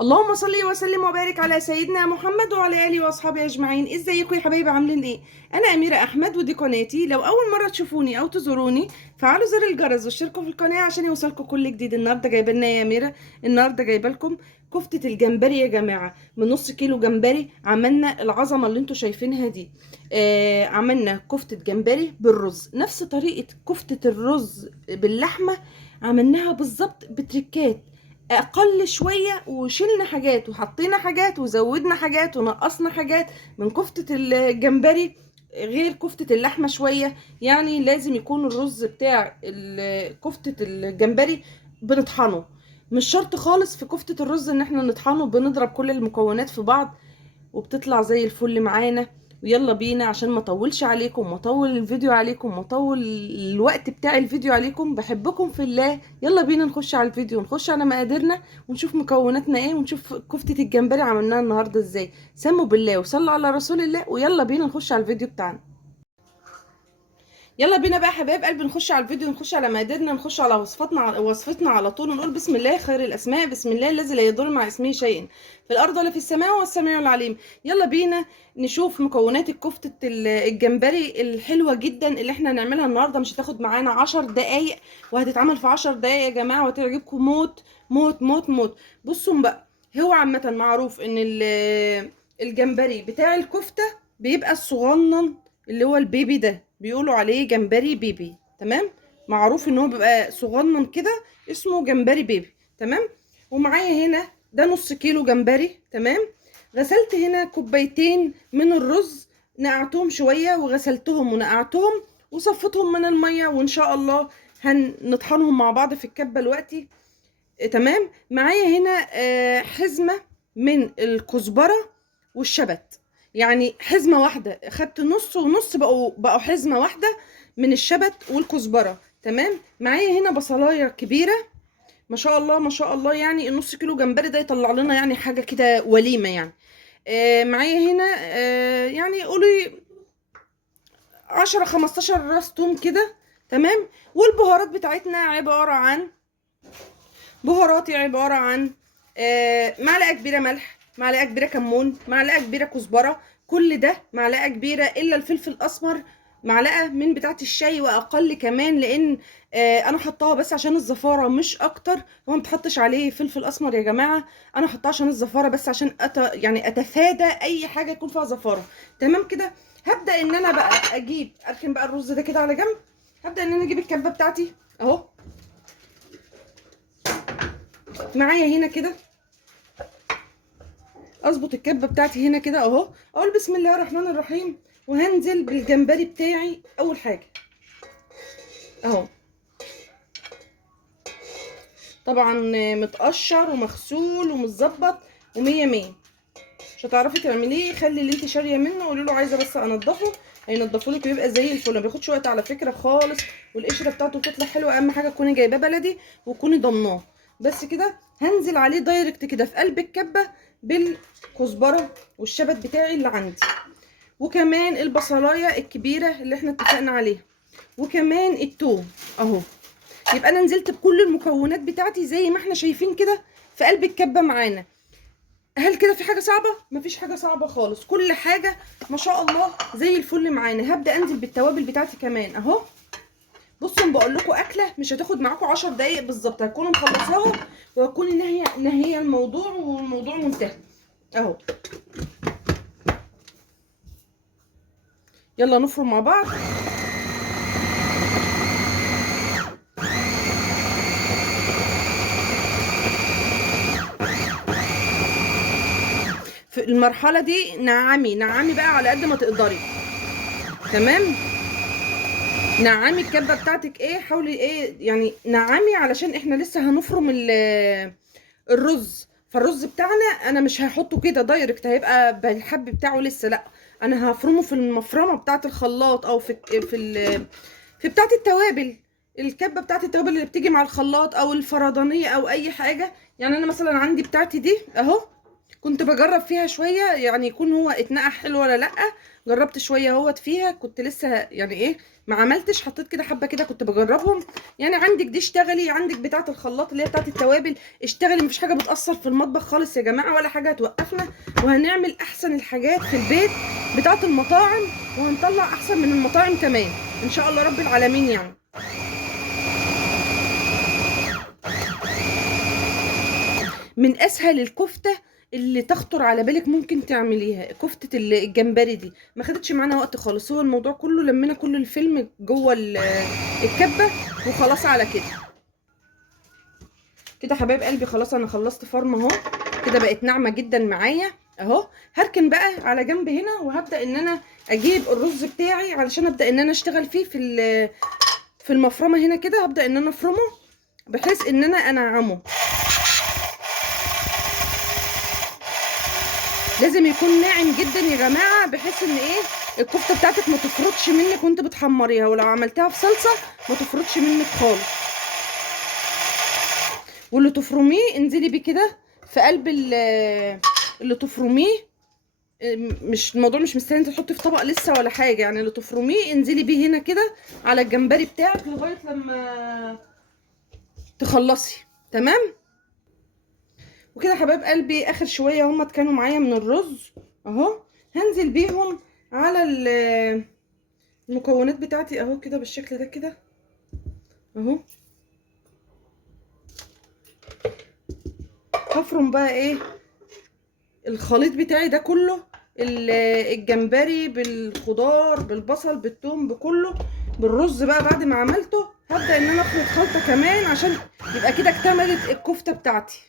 اللهم صل وسلم وبارك على سيدنا محمد وعلى اله واصحابه اجمعين. ازيكم يا حبايبي، عاملين ايه؟ انا اميره احمد ودي قناتي. لو اول مره تشوفوني او تزوروني فعلوا زر الجرس واشتركوا في القناه عشان يوصلكم كل جديد. النهارده جايبه لنا يا اميره، النهارده جايبه لكم كفته الجمبري يا جماعه. من نص كيلو جمبري عملنا العظمه اللي انتوا شايفينها دي. عملنا كفته جمبري بالرز نفس طريقه كفته الرز باللحمه، عملناها بالظبط بتريكات اقل شويه، وشلنا حاجات وحطينا حاجات وزودنا حاجات ونقصنا حاجات من كفته الجمبري غير كفته اللحمه شويه. يعني لازم يكون الرز بتاع كفته الجمبري بنطحنه. مش شرط خالص في كفته الرز ان احنا نطحنه، بنضرب كل المكونات في بعض وبتطلع زي الفل معانا. ويلا بينا عشان ما اطولش عليكم واطول الفيديو عليكم واطول الوقت بتاع الفيديو عليكم، بحبكم في الله. يلا بينا نخش على الفيديو، نخش على مقاديرنا ونشوف مكوناتنا ايه، ونشوف كفتة الجمبري عملناها النهارده ازاي. سموا بالله وصلوا على رسول الله، ويلا بينا نخش على الفيديو بتاعنا. يلا بينا بقى يا حبايب قلبي، نخش على الفيديو، نخش على مقاديرنا، نخش على وصفتنا على طول، ونقول بسم الله خير الاسماء، بسم الله الذي لا يضر مع اسمه شيء في الارض ولا في السماء وهو السميع العليم. يلا بينا نشوف مكونات الكفته الجمبري الحلوه جدا اللي احنا هنعملها النهارده. مش هتاخد معانا 10 دقايق، وهتتعمل في 10 دقايق يا جماعه، وهتعجبكم موت موت موت موت. بصوا بقى، هو عامه معروف ان الجمبري بتاع الكفته بيبقى الصغنن، اللي هو البيبي ده بيقولوا عليه جمبري بيبي. تمام، معروف ان هو بيبقى صغنن كده، اسمه جمبري بيبي. تمام. ومعايا هنا ده نص كيلو جمبري. تمام. غسلت هنا كوبايتين من الرز، نقعتهم شوية وغسلتهم ونقعتهم وصفتهم من المية، وان شاء الله هنطحنهم مع بعض في الكبة دلوقتي. تمام. معايا هنا حزمة من الكزبرة والشبت، يعني حزمة واحدة، خدت نص ونص، بقوا حزمة واحدة من الشبت والكزبرة. تمام. معايا هنا بصلاية كبيرة، ما شاء الله ما شاء الله، يعني النص كيلو جمبري ده يطلع لنا يعني حاجة كده وليمة يعني. معايا هنا يعني قولي 10 15 راس توم كده. تمام. والبهارات بتاعتنا بهاراتي عبارة عن معلقة كبيرة ملح، معلقة كبيرة كمون، معلقة كبيرة كزبرة، كل ده معلقة كبيرة إلا الفلفل الأسمر معلقة من بتاعة الشاي وأقل كمان، لأن أنا حطاها بس عشان الزفارة مش أكتر. هو متحطش عليه فلفل أسمر يا جماعة، أنا حطاه عشان الزفارة بس، عشان يعني أتفادى أي حاجة يكون فيها زفارة. تمام كده. هبدأ إن أنا بقى أركن بقى الرز ده كده على جنب. هبدأ إن أنا أجيب الكبة بتاعتي أهو معايا هنا كده، اظبط الكبه بتاعتي هنا كده اهو، اقول بسم الله الرحمن الرحيم، وهنزل بالجمبري بتاعي اول حاجه اهو. طبعا متقشر ومغسول ومتظبط ومية مية. مش هتعرفي تعمليه، خلي اللي انت شاريه منه قولي له عايزه بس انضفه، هينضفه لك ويبقى زي الفل، ما بياخدش وقت على فكره خالص، والقشره بتاعته بتطلع حلوه. اهم حاجه تكوني جايباه بلدي وتكوني ضمناه. بس كده هنزل عليه دايركت كده في قلب الكبه بالكزبره والشبت بتاعي اللي عندي، وكمان البصلايه الكبيره اللي احنا اتفقنا عليها، وكمان التوم اهو. يبقى انا نزلت بكل المكونات بتاعتي زي ما احنا شايفين كده في قلب الكبه معانا. هل كده في حاجه صعبه؟ مفيش حاجه صعبه خالص، كل حاجه ما شاء الله زي الفل معانا. هبدا انزل بالتوابل بتاعتي كمان اهو. بصوا بقول لكم اكله مش هتاخد معاكم 10 دقايق بالظبط، هتكونوا مخلصاها وهتكوني نهيه الموضوع والموضوع منتهي اهو. يلا نفرم مع بعض. في المرحله دي نعمي نعمي بقى على قد ما تقدري. تمام. نعمي الكبه بتاعتك، ايه حاولي ايه يعني نعمي، علشان احنا لسه هنفرم الرز. فالرز بتاعنا انا مش هحطه كده دايركت هيبقى بالحب بتاعه لسه، لا، انا هفرمه في المفرمه بتاعه الخلاط، او في بتاعه التوابل، الكبه بتاعه التوابل اللي بتيجي مع الخلاط او الفردانيه او اي حاجه. يعني انا مثلا عندي بتاعتي دي اهو، كنت بجرب فيها شويه يعني يكون هو اتنقع حلو ولا لا. جربت شويه اهوت فيها، كنت لسه يعني ايه ما عملتش، حطيت كده حبه كده كنت بجربهم. يعني عندك دي اشتغلي، عندك بتاعه الخلاط اللي هي بتاعه التوابل اشتغلي، مفيش حاجه بتاثر في المطبخ خالص يا جماعه، ولا حاجه هتوقفنا، وهنعمل احسن الحاجات في البيت بتاعه المطاعم، وهنطلع احسن من المطاعم كمان ان شاء الله رب العالمين. يعني من اسهل الكفته اللي تخطر على بالك ممكن تعمليها كفته الجمبري دي، ما خدتش معانا وقت خالص، هو الموضوع كله لمينا كل الفيلم جوه الكبه وخلاص على كده. كده حبايب قلبي خلاص انا خلصت فرم اهو، كده بقت ناعمه جدا معايا اهو. هركن بقى على جنب هنا، وهبدا ان انا اجيب الرز بتاعي علشان ابدا ان انا اشتغل فيه في المفرمه هنا كده، هبدا ان انا افرمه بحيث ان انا انعمه. لازم يكون ناعم جدا يا جماعه، بحيث ان ايه الكفته بتاعتك ما تفرطش منك وانت بتحمريها، ولو عملتها في صلصه ما تفرطش منك خالص. واللي تفرميه انزلي بيه كده في قلب اللي تفرميه، مش الموضوع مش مستاهل انت تحطي في طبق لسه ولا حاجه، يعني اللي تفرميه انزلي بيه هنا كده على الجمبري بتاعك لغايه لما تخلصي. تمام. وكده حبايب قلبي اخر شويه هم كانوا معايا من الرز اهو، هنزل بيهم على المكونات بتاعتي اهو كده بالشكل ده كده اهو. هفرم بقى ايه الخليط بتاعي ده كله، الجمبري بالخضار بالبصل بالثوم بكله بالرز بقى. بعد ما عملته هبدأ ان انا اخلط خلطة كمان عشان يبقى كده اكتملت الكفتة بتاعتي.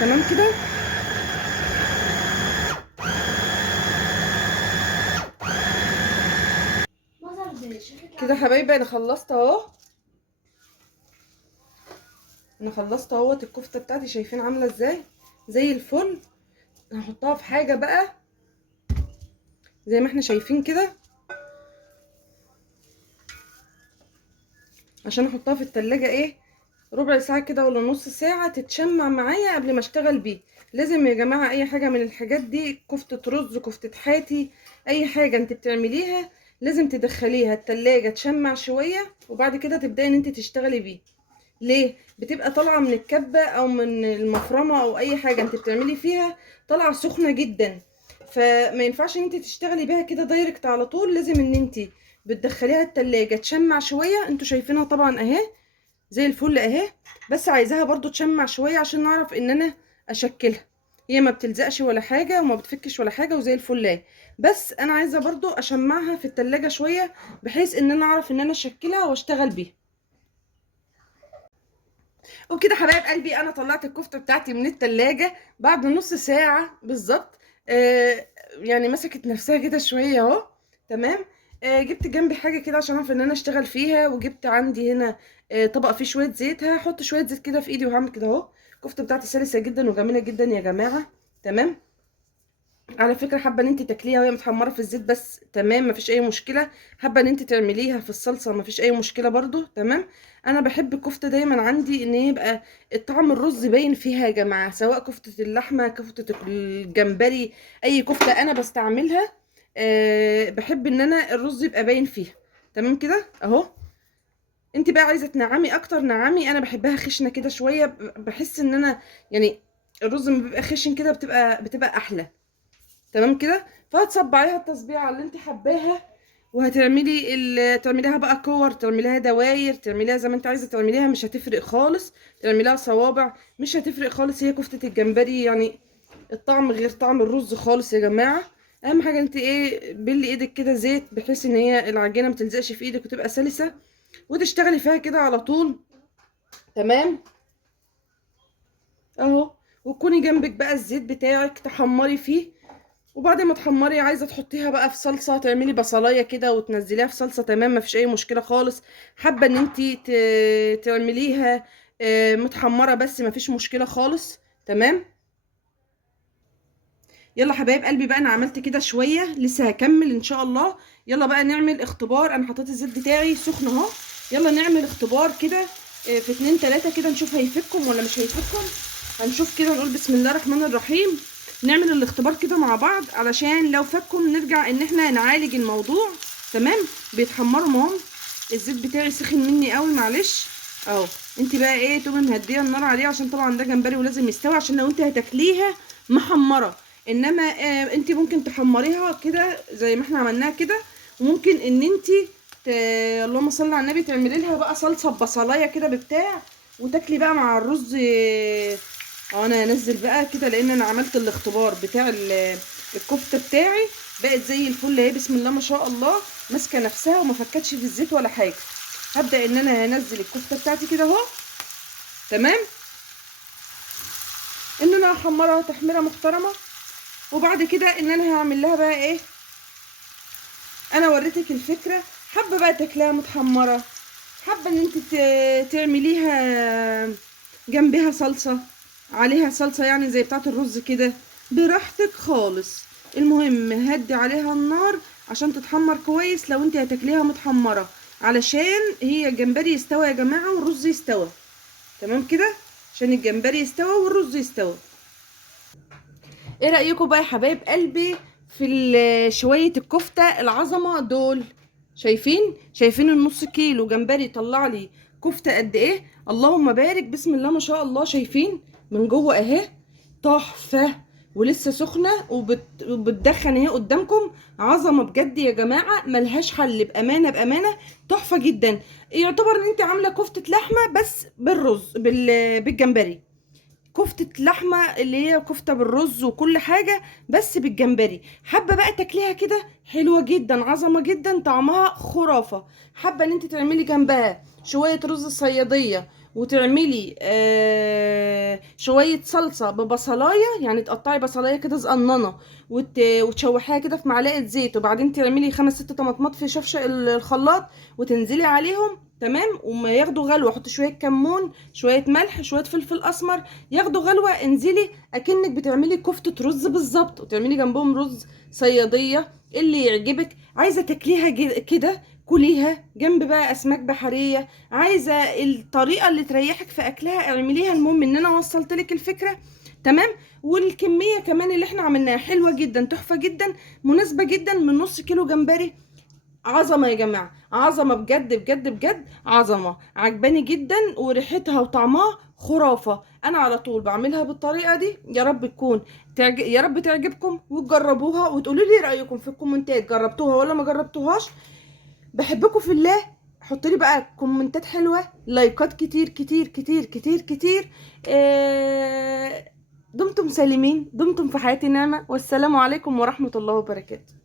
تمام كده. كده حبايبي انا خلصت اهو، انا خلصت اهوت الكفتة بتاعتي، شايفين عاملة ازاي زي الفل. هحطها في حاجة بقى زي ما احنا شايفين كده، عشان احطها في التلاجة ايه ربع ساعة كده ولا نص ساعة تتشمع معايا قبل ما اشتغل بيه. لازم يا جماعة اي حاجة من الحاجات دي، كفتة رز كفتة حاتي اي حاجة انت بتعمليها لازم تدخليها التلاجة تشمع شوية، وبعد كده تبدأي ان انت تشتغلي بيه. ليه؟ بتبقى طالعة من الكبة او من المفرمة او اي حاجة انت بتعملي فيها طالعة سخنة جدا، فما ينفعش ان انت تشتغلي بيها كده دايركت على طول، لازم ان انت بتدخليها التلاجة تشمع شوية. انتوا شايفينها طبعا اهي زي الفل اهي، بس عايزاها برضو تشمع شوية عشان نعرف ان انا اشكلها. هي ما بتلزقش ولا حاجة وما بتفكش ولا حاجة وزي الفل اهي، بس انا عايزة برضو اشمعها في التلاجة شوية بحيث ان انا اعرف ان انا اشكلها واشتغل بيها. وكده حبايب قلبي انا طلعت الكفتة بتاعتي من التلاجة بعد نص ساعة بالظبط. يعني مسكت نفسها كده شوية اهو. تمام. جبت جنبي حاجة كده عشان اعرف ان انا اشتغل فيها، وجبت عندي هنا طبق فيه شوية زيت، هحط شوية زيت كده في ايدي وهعمل كده اهو. الكفتة بتاعتي سلسة جدا وجميلة جدا يا جماعة. تمام. على فكرة حابة ان انت تاكليها وهي متحمرة في الزيت بس تمام مفيش اي مشكلة، حابة ان انت تعمليها في الصلصة مفيش اي مشكلة برضو. تمام. انا بحب الكفتة دايما عندي ان يبقى الطعم الرز باين فيها يا جماعة، سواء كفتة اللحمة كفتة الجمبري اي كفتة انا بستعملها بحب ان انا الرز يبقى باين فيها. تمام كده اهو. انت بقى عايزة تنعمي اكتر نعمي، انا بحبها خشنة كده شوية، بحس ان انا يعني الرز لما بيبقى خشن كده بتبقى احلى. تمام كده. فهتصبعيها التصبيعه اللي انت حباها، وهتعملي تعمليها بقى كور، تعمليها دواير، تعمليها زي ما انت عايزه تعمليها مش هتفرق خالص، تعمليها صوابع مش هتفرق خالص. هي كفته الجمبري يعني الطعم غير طعم الرز خالص يا جماعه. اهم حاجه انت ايه بلي ايدك كده زيت بحيث ان هي العجينه ما تلزقش في ايدك وتبقى سلسه، وتشتغلي فيها كده على طول. تمام اهو. وتكوني جنبك بقى الزيت بتاعك تحمري فيه، وبعد ما تحمري عايزه تحطيها بقى في صلصه تعملي بصلايه كده وتنزليها في صلصه تمام مفيش اي مشكله خالص. حابه ان انتي تعمليها متحمره بس مفيش مشكله خالص. تمام. يلا حبايب قلبي بقى انا عملت كده شويه لسه هكمل ان شاء الله. يلا بقى نعمل اختبار، انا حطيت الزيت بتاعي سخن اهو. يلا نعمل اختبار كده في 2 3 كده نشوف هيفكم ولا مش هيفكم. هنشوف كده نقول بسم الله الرحمن الرحيم. نعمل الاختبار كده مع بعض علشان لو فكم نرجع ان احنا نعالج الموضوع. تمام. بيتحمروا اهم. الزيت بتاعي سخن مني قوي، معلش اهو. انت بقى ايه تقومي مهديه النار عليه، عشان طبعا ده جمبري ولازم يستوي، عشان لو انت هتاكليها محمره. انما انت ممكن تحمريها كده زي ما احنا عملناها كده، وممكن ان انت اللهم صل على النبي تعملي لها بقى صلصه ببصلايه كده بتاع، وتاكلي بقى مع الرز. انا هنزل بقى كده لان انا عملت الاختبار بتاع الكفته بتاعي، بقت زي الفل اهي، بسم الله ما شاء الله، ماسكه نفسها وما فكتش في الزيت ولا حاجه. هبدا ان انا هنزل الكفته بتاعتي كده اهو. تمام. ان انا هحمرها تحميره محترمه، وبعد كده ان انا هعمل لها بقى ايه. انا وريتك الفكره، حابه بقى تاكلها متحمره، حابه ان انت تعمليها جنبها صلصه، عليها صلصه يعني زي بتاعه الرز كده، براحتك خالص. المهم هدي عليها النار عشان تتحمر كويس لو انت هتاكليها متحمره، علشان هي الجمبري يستوى يا جماعه والرز يستوى. تمام كده، عشان الجمبري يستوى والرز يستوى. ايه رأيكم بقى يا حبايب قلبي في شوية الكفتة العظمة دول؟ شايفين النص كيلو جمبري طلع لي كفتة قد ايه؟ اللهم بارك، بسم الله ما شاء الله. شايفين من جوه اهي تحفة، ولسه سخنة وبتدخن اهي قدامكم. عظمة بجد يا جماعة، ملهاش حل، بأمانة بأمانة تحفة جدا. يعتبر ان انت عاملة كفتة لحمة بس بالرز بالجمبري، كفتة لحمة اللي هي كفتة بالرز وكل حاجة، بس بالجمبري. حابة بقى تاكليها كده حلوة جدا، عظمة جدا، طعمها خرافة. حابة ان انت تعملي جنبها شوية رز صيادية، وتعملي شوية صلصة ببصلاية، يعني تقطعي بصلاية كده صغننة وتشوحيها كده في معلقة زيت، وبعدين تعملي 5 6 طماطمات في شفشق الخلاط وتنزلي عليهم. تمام. وما ياخدوا غلوة، حطي شوية كمون، شوية ملح، شوية فلفل اسمر، ياخدوا غلوة، انزلي اكنك بتعملي كفتة رز بالظبط، وتعملي جنبهم رز صيادية اللي يعجبك. عايزة تاكليها كده كليها جنب بقى اسماك بحرية، عايزة الطريقة اللي تريحك في اكلها اعمليها. المهم ان انا وصلت لك الفكرة. تمام. والكمية كمان اللي احنا عملناها حلوة جدا، تحفة جدا، مناسبة جدا، من نص كيلو جمبري. عظمة يا جماعة، عظمة بجد بجد بجد، عظمة عجباني جدا، وريحتها وطعمها خرافة. انا على طول بعملها بالطريقة دي. يا رب تكون يا رب تعجبكم وتجربوها وتقولوا لي رأيكم في الكومنتات، جربتوها ولا ما جربتوهاش. بحبكم في الله. حطوا لي بقى كومنتات حلوة، لايكات كتير كتير كتير كتير كتير. دمتم سالمين، دمتم في حياتي نعمة، والسلام عليكم ورحمة الله وبركاته.